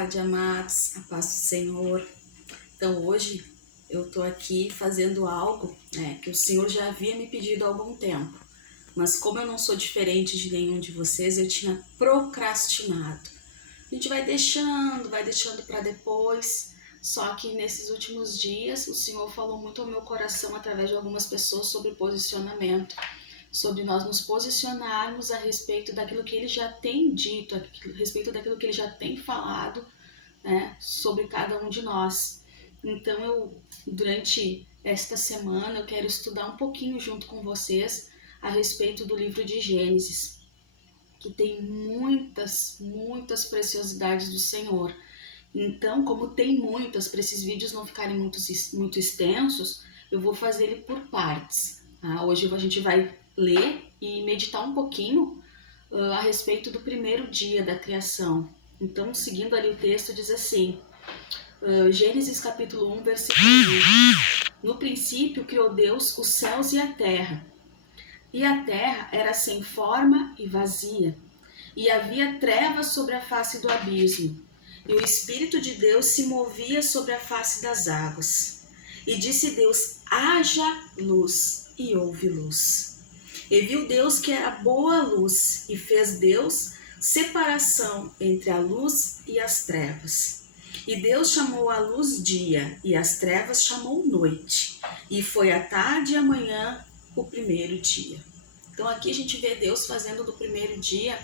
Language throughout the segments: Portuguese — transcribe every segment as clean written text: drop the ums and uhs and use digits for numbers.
tarde, amados, a paz do Senhor. Então hoje eu tô aqui fazendo algo, que o Senhor já havia me pedido há algum tempo, mas como eu não sou diferente de nenhum de vocês, eu tinha procrastinado. A gente vai deixando para depois, só que nesses últimos dias o Senhor falou muito ao meu coração através de algumas pessoas sobre posicionamento, sobre nós nos posicionarmos a respeito daquilo que Ele já tem dito, a respeito daquilo que Ele já tem falado, sobre cada um de nós. Então durante esta semana, eu quero estudar um pouquinho junto com vocês a respeito do livro de Gênesis, que tem muitas preciosidades do Senhor. Então, como tem muitas, para esses vídeos não ficarem muito extensos, eu vou fazer ele por partes. Tá? Hoje a gente vai ler e meditar um pouquinho a respeito do primeiro dia da criação. Então, seguindo ali o texto, diz assim, Gênesis capítulo 1, versículo 1. No princípio criou Deus os céus e a terra era sem forma e vazia, e havia trevas sobre a face do abismo, e o Espírito de Deus se movia sobre a face das águas. E disse Deus, haja luz, e houve luz. E viu Deus que era boa a luz, e fez Deus separação entre a luz e as trevas. E Deus chamou a luz dia, e as trevas chamou noite. E foi a tarde e a manhã o primeiro dia. Então aqui a gente vê Deus fazendo do primeiro dia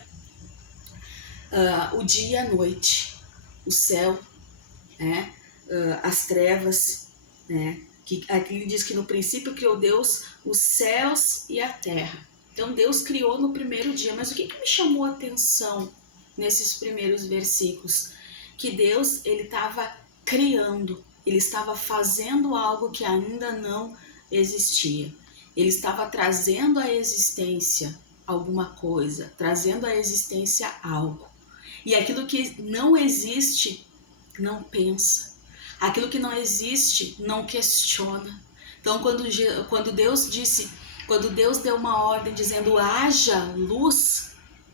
o dia e a noite, o céu, as trevas, que aqui ele diz que no princípio criou Deus os céus e a terra. Então Deus criou no primeiro dia, mas o que me chamou a atenção nesses primeiros versículos? Que Deus, ele estava criando, ele estava fazendo algo que ainda não existia. Ele estava trazendo à existência alguma coisa, trazendo à existência algo. E aquilo que não existe, não pensa. Aquilo que não existe, não questiona. Então, quando Deus deu uma ordem dizendo haja luz,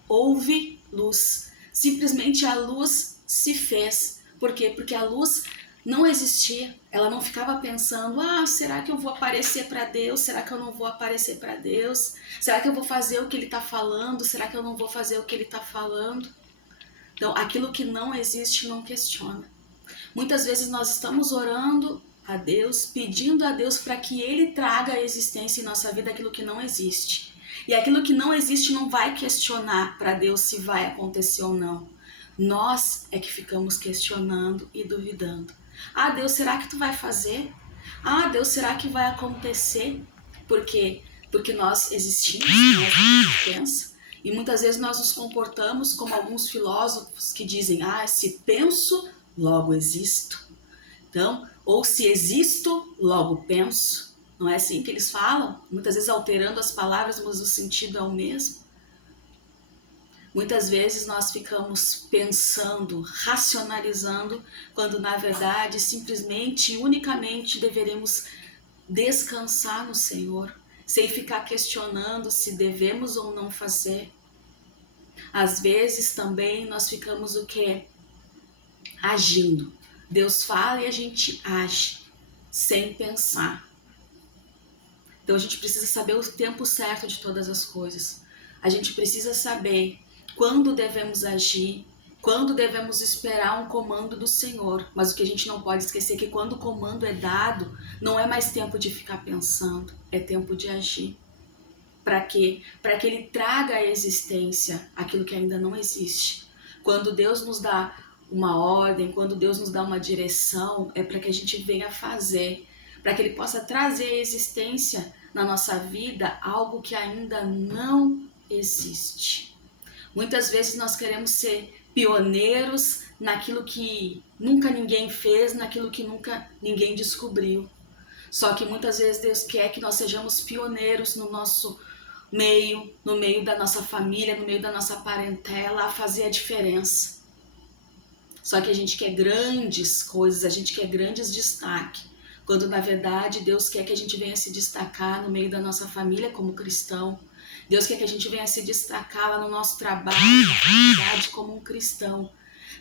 houve luz. Simplesmente a luz se fez. Por quê? Porque a luz não existia. Ela não ficava pensando, será que eu vou aparecer para Deus? Será que eu não vou aparecer para Deus? Será que eu vou fazer o que Ele está falando? Será que eu não vou fazer o que Ele está falando? Então, aquilo que não existe não questiona. Muitas vezes nós estamos orando a Deus, pedindo a Deus para que Ele traga à existência em nossa vida aquilo que não existe. E aquilo que não existe não vai questionar para Deus se vai acontecer ou não. Nós é que ficamos questionando e duvidando. Deus, será que tu vai fazer? Deus, será que vai acontecer? Por quê? Porque nós existimos, nós pensamos. E muitas vezes nós nos comportamos como alguns filósofos que dizem, se penso, logo existo. Então, ou se existo, logo penso. Não é assim que eles falam? Muitas vezes alterando as palavras, mas o sentido é o mesmo. Muitas vezes nós ficamos pensando, racionalizando, quando na verdade simplesmente e unicamente deveremos descansar no Senhor, sem ficar questionando se devemos ou não fazer. Às vezes também nós ficamos o quê? Agindo. Deus fala e a gente age, sem pensar. Então a gente precisa saber o tempo certo de todas as coisas. A gente precisa saber quando devemos agir, quando devemos esperar um comando do Senhor. Mas o que a gente não pode esquecer é que quando o comando é dado, não é mais tempo de ficar pensando, é tempo de agir. Para quê? Para que Ele traga à existência aquilo que ainda não existe. Quando Deus nos dá uma ordem, quando Deus nos dá uma direção, é para que a gente venha fazer, para que Ele possa trazer à existência na nossa vida algo que ainda não existe. Muitas vezes nós queremos ser pioneiros naquilo que nunca ninguém fez, naquilo que nunca ninguém descobriu. Só que muitas vezes Deus quer que nós sejamos pioneiros no nosso meio, no meio da nossa família, no meio da nossa parentela, a fazer a diferença. Só que a gente quer grandes coisas, a gente quer grandes destaques, quando na verdade Deus quer que a gente venha se destacar no meio da nossa família como cristão. Deus quer que a gente venha se destacar lá no nosso trabalho, na faculdade como um cristão.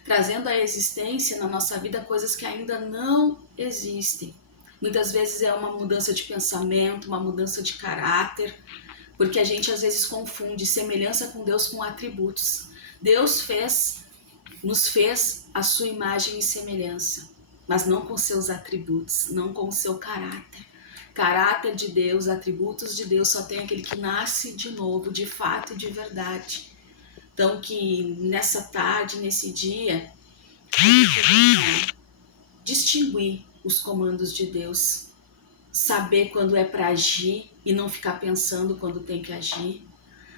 trazendo à existência na nossa vida coisas que ainda não existem. Muitas vezes é uma mudança de pensamento, uma mudança de caráter, porque a gente às vezes confunde semelhança com Deus com atributos. Deus nos fez a sua imagem e semelhança, mas não com seus atributos, não com o seu caráter. Caráter de Deus, atributos de Deus, só tem aquele que nasce de novo, de fato e de verdade. Então que nessa tarde, nesse dia, a gente venha distinguir os comandos de Deus, saber quando é para agir e não ficar pensando quando tem que agir,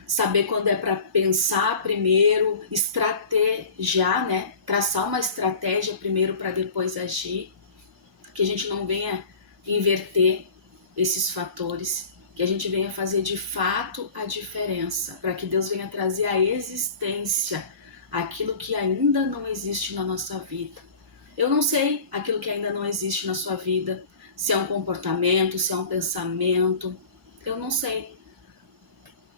saber quando é para pensar primeiro, estrategiar, né? Traçar uma estratégia primeiro para depois agir, que a gente não venha inverter esses fatores, que a gente venha fazer de fato a diferença, para que Deus venha trazer à existência aquilo que ainda não existe na nossa vida. Eu não sei aquilo que ainda não existe na sua vida, se é um comportamento, se é um pensamento, eu não sei.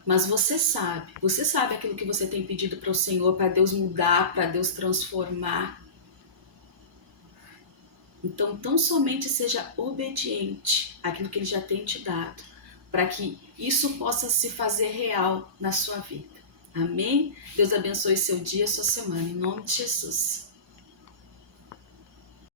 Mas você sabe aquilo que você tem pedido para o Senhor, para Deus mudar, para Deus transformar. Então, tão somente seja obediente àquilo que Ele já tem te dado, para que isso possa se fazer real na sua vida. Amém? Deus abençoe seu dia, sua semana, em nome de Jesus.